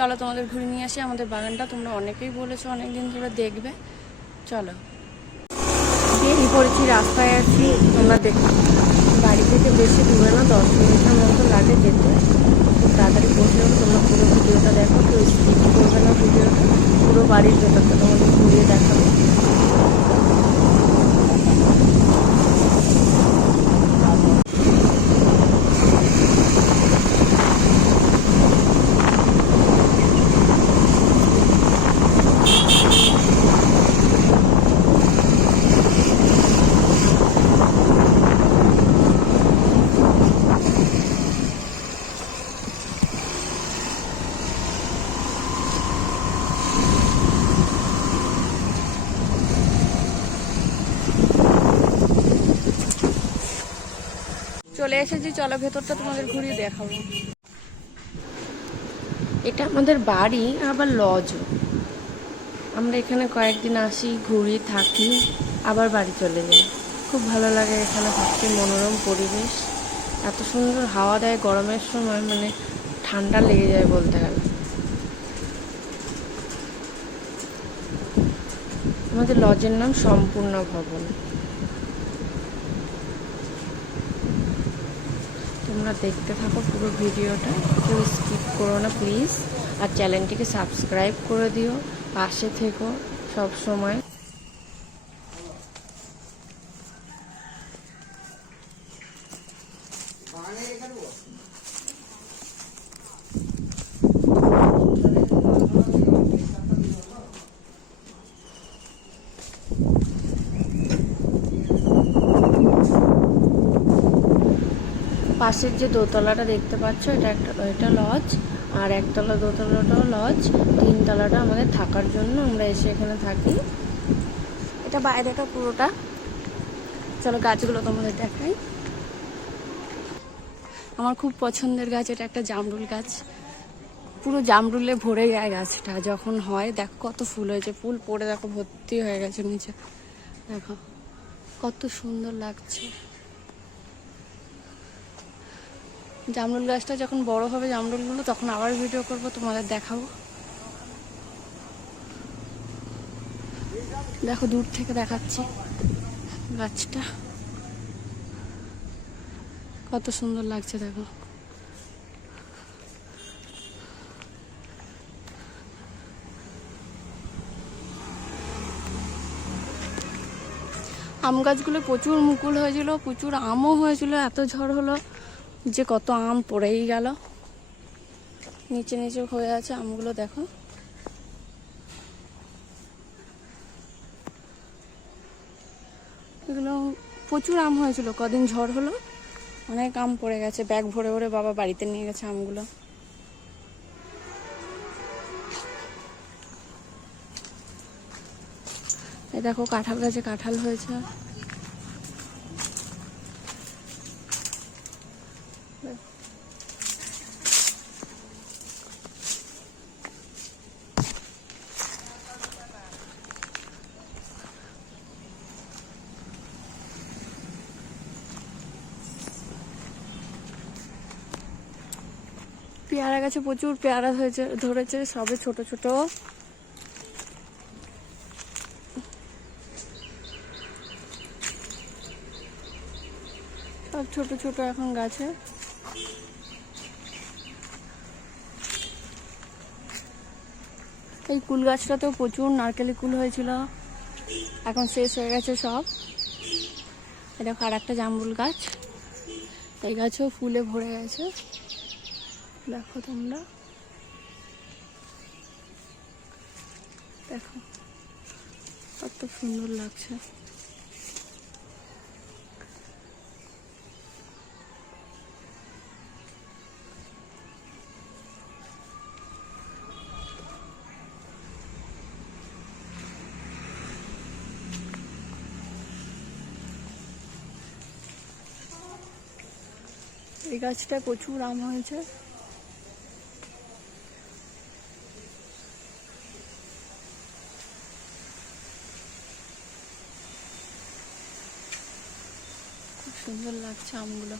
চলো তোমাদের ঘুরে নিয়ে আসি আমাদের বাগানটা। তোমরা অনেকেই বলেছো অনেকদিন ধরে দেখবে। চলো, বেরিয়ে পড়েছি, রাস্তায় আছি। তোমরা দেখো, বাড়ি থেকে বেশি দূরে না, 10 মিনিটের মতো লাগে যেতে। খুব তাড়াতাড়ি পৌঁছে যাবো। তোমরা পুরো ভিডিওটা দেখো, কেউ স্কিপ করবে না ভিডিওটা। পুরো বাড়ির ভেতরটা তোমাদের ঘুরিয়ে দেখাবো। চলে এসেছি, চলো ভেতরটা তোমাদের ঘুরিয়ে দেখাবো। এটা আমাদের বাড়ি, আবার লজও। আমরা এখানে কয়েকদিন আসি, ঘুরি, থাকি, আবার বাড়ি চলে যাই। খুব ভালো লাগে এখানে থাকতে, মনোরম পরিবেশ, এত সুন্দর হাওয়া দেয় গরমের সময়, মানে ঠান্ডা লেগে যায় বলতে গেলে। আমাদের লজের নাম সম্পূর্ণ ভবন। তোমরা দেখতে থাকো পুরো ভিডিওটা, কেউ স্কিপ করো না প্লিজ। আর চ্যানেলটিকে সাবস্ক্রাইব করে দিও, পাশে থেকো সব সময়। পাশের যে দোতলাটা দেখতে পাচ্ছ, এটা লজ। আর একতলা দোতলাটাও লজ, 3তলাটা আমাদের থাকার জন্য আমরা এসে এখানে থাকি। এটা বাইরেটা পুরোটা। চলো গাছগুলো তোমাদের দেখাই। আমার খুব পছন্দের গাছ এটা, একটা জামরুল গাছ। পুরো জামরুলে ভরে যায় গাছটা যখন হয়। দেখো কত ফুল হয়েছে, ফুল পড়ে দেখো ভর্তি হয়ে গেছে নিচে। দেখো কত সুন্দর লাগছে। জামরুল গাছটা যখন বড় হবে জামরুলগুলো, তখন আবার ভিডিও করব, তোমাদের দেখাবো। দেখো দূর থেকে দেখাচ্ছি গাছটা, কত সুন্দর লাগছে দেখো। আম গাছগুলো প্রচুর মুকুল হয়েছিল, প্রচুর আমও হয়েছিল। এত ঝড় হলো যে কত আম পড়েই গেল, নিচে নিচে হয়ে আছে আমগুলো। দেখো এগুলো প্রচুর আম হয়েছিল, কদিন ঝড় হলো অনেক আম পড়ে গেছে। ব্যাগ ভরে ভরে বাবা বাড়িতে নিয়ে গেছে আমগুলো। এই দেখো কাঁঠাল গাছে কাঁঠাল হয়েছে। পেয়ারা গাছে প্রচুর পেয়ারা হয়েছে, ধরেছে, সবে ছোট ছোট। সব ছোট ছোট এখন গাছে। এই কুল গাছটাতেও প্রচুর নারকেলি কুল হয়েছিল, এখন শেষ হয়ে গেছে সব। এটা দেখো আর একটা জামরুল গাছ, এই গাছেও ফুলে ভরে গেছে। দেখো তোমরা, দেখো কত সুন্দর লাগছে। এই গাছটায় প্রচুর আম হয়েছে। খুব সুন্দর লাগছে আমগুলো।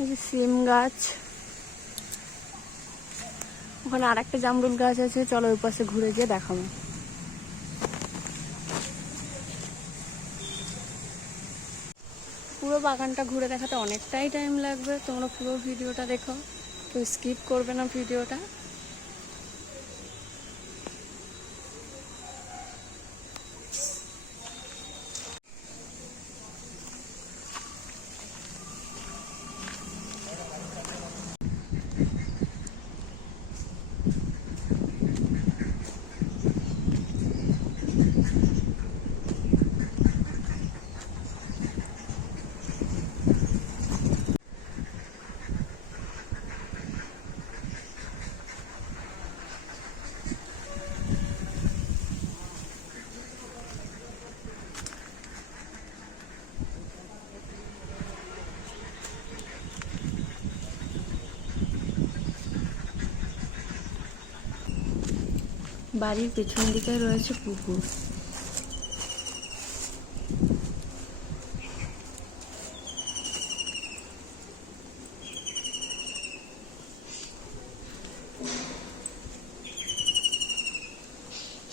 এই যে সিম গাছ, ওখানে আর একটা জামরুল গাছ আছে, চলো ওই পাশে ঘুরে গিয়ে দেখাবো। পুরো বাগানটা ঘুরে দেখাতে অনেকটাই টাইম লাগবে, তোমরা পুরো ভিডিওটা দেখো, কেউ স্কিপ করবে না ভিডিওটা। বাড়ির পেছন দিকে রয়েছে পুকুর।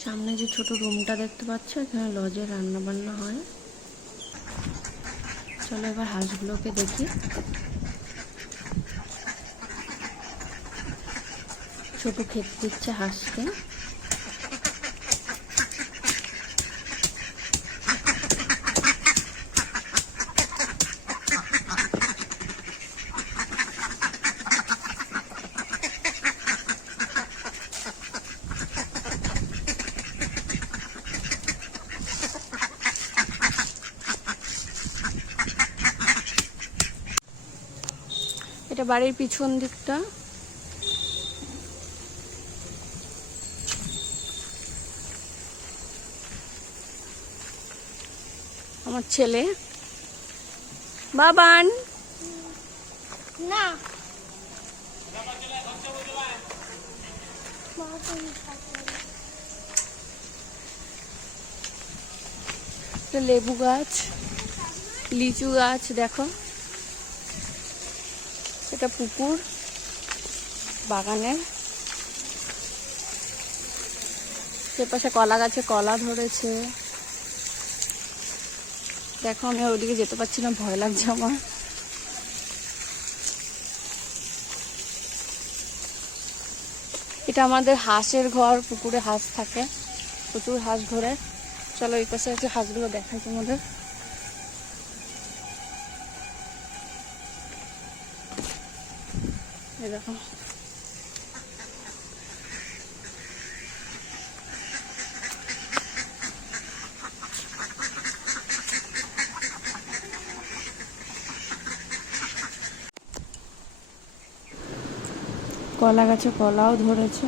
সামনে যে ছোট রুমটা দেখতে পাচ্ছ, এখানে লজে রান্না বান্না হয়। চলো এবার হাঁসগুলোকে দেখি। ছোট খেতে দিচ্ছে হাঁসকে। এটা বাড়ির পিছন দিকটা। আমার ছেলে বাবান না লেবু গাছ, লিচু গাছ দেখো। এটা পুকুর বাগানের। সে পাশে কলা গাছে কলা ধরেছে। দেখো আমি ওদিকে যেতে পারছি না, ভয় লাগছে আমার। এটা আমাদের হাঁসের ঘর, পুকুরে হাঁস থাকে, প্রচুর হাঁস ধরে। চলো এই পাশে একটু হাঁসগুলো দেখাই তোমাদের। এই দেখো কলা গাছে কলাও ধরেছে।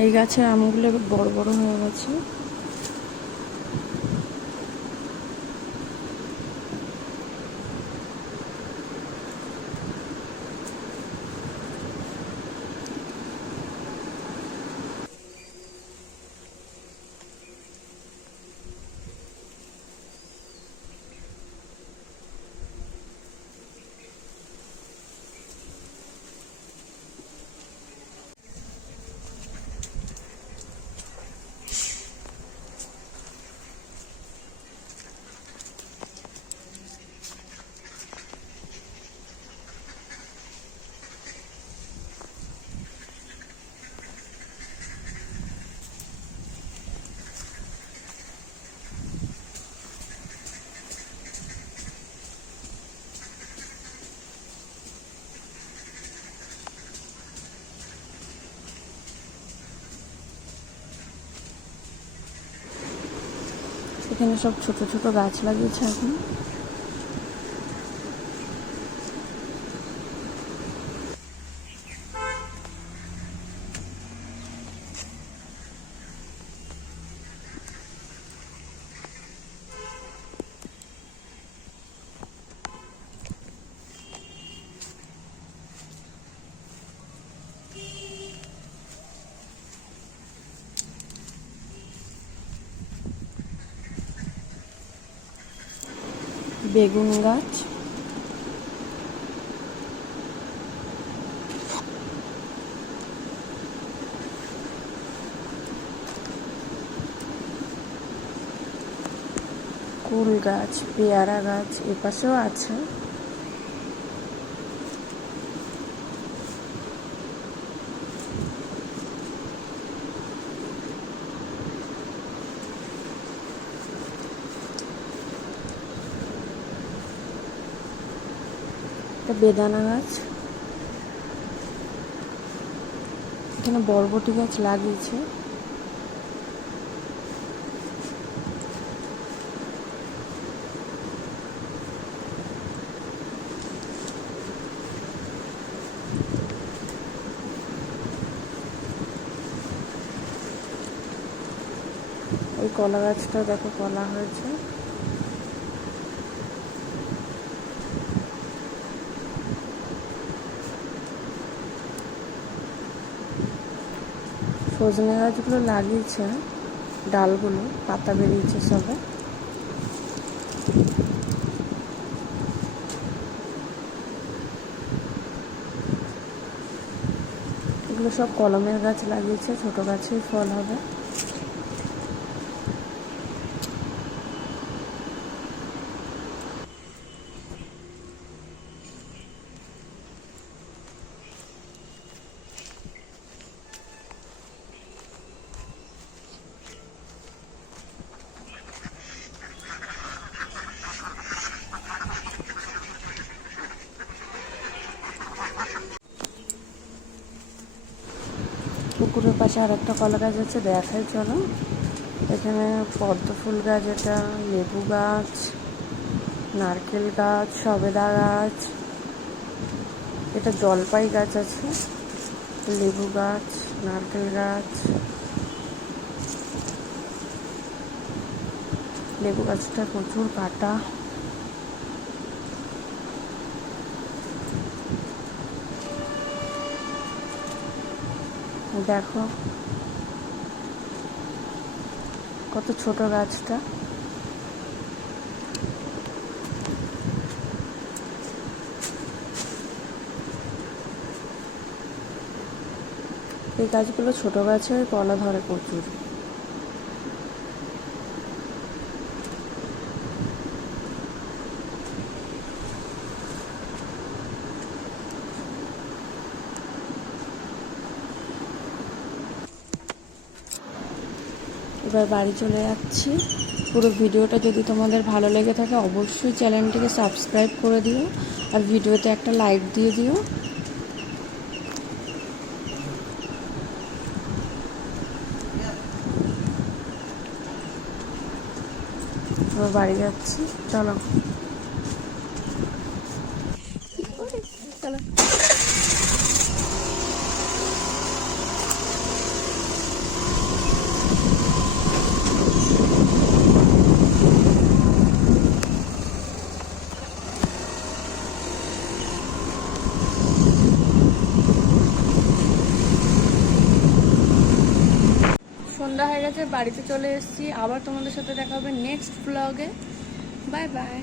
এই গাছের আমগুলো বড় বড় হয়ে গেছে। এখানে সব ছোট ছোট গাছ লাগিয়েছে এখন। বেগুন গাছ, কুল গাছ, পেয়ারা গাছ এপাশেও আছে। বেদানা গাছ, এখানে বরবটি গাছ লাগিয়েছে। এই কলা গাছটা দেখো কলা হয়েছে। সজনে গাছগুলো লাগিয়েছে, ডালগুলো পাতা বেরিয়েছে সবে। এগুলো সব কলমের গাছ লাগিয়েছে, ছোট গাছেই ফল হবে। পুকুরের পাশে আর একটা কলা গাছ আছে, দেখাই চলো। এখানে পদ্ম ফুল গাছ, এটা লেবু গাছ, নারকেল গাছ, সবেদা গাছ, এটা জলপাই গাছ আছে, লেবু গাছ, নারকেল গাছ। লেবু গাছটা প্রচুর কাটা। দেখো কত ছোট গাছটা। এই গাছগুলো ছোট গাছে কলা ধরে প্রচুর। এবার বাড়ি চলে যাচ্ছি। পুরো ভিডিওটা যদি তোমাদের ভালো লেগে থাকে অবশ্যই চ্যানেলটিকে সাবস্ক্রাইব করে দিও, আর ভিডিওতে একটা লাইক দিয়ে দিও। এবার বাড়ি যাচ্ছি, চলো। সন্ধ্যা হয়ে গেছে, বাড়িতে চলে এসেছি। আবার তোমাদের সাথে দেখা হবে নেক্সট ব্লগে। Bye bye.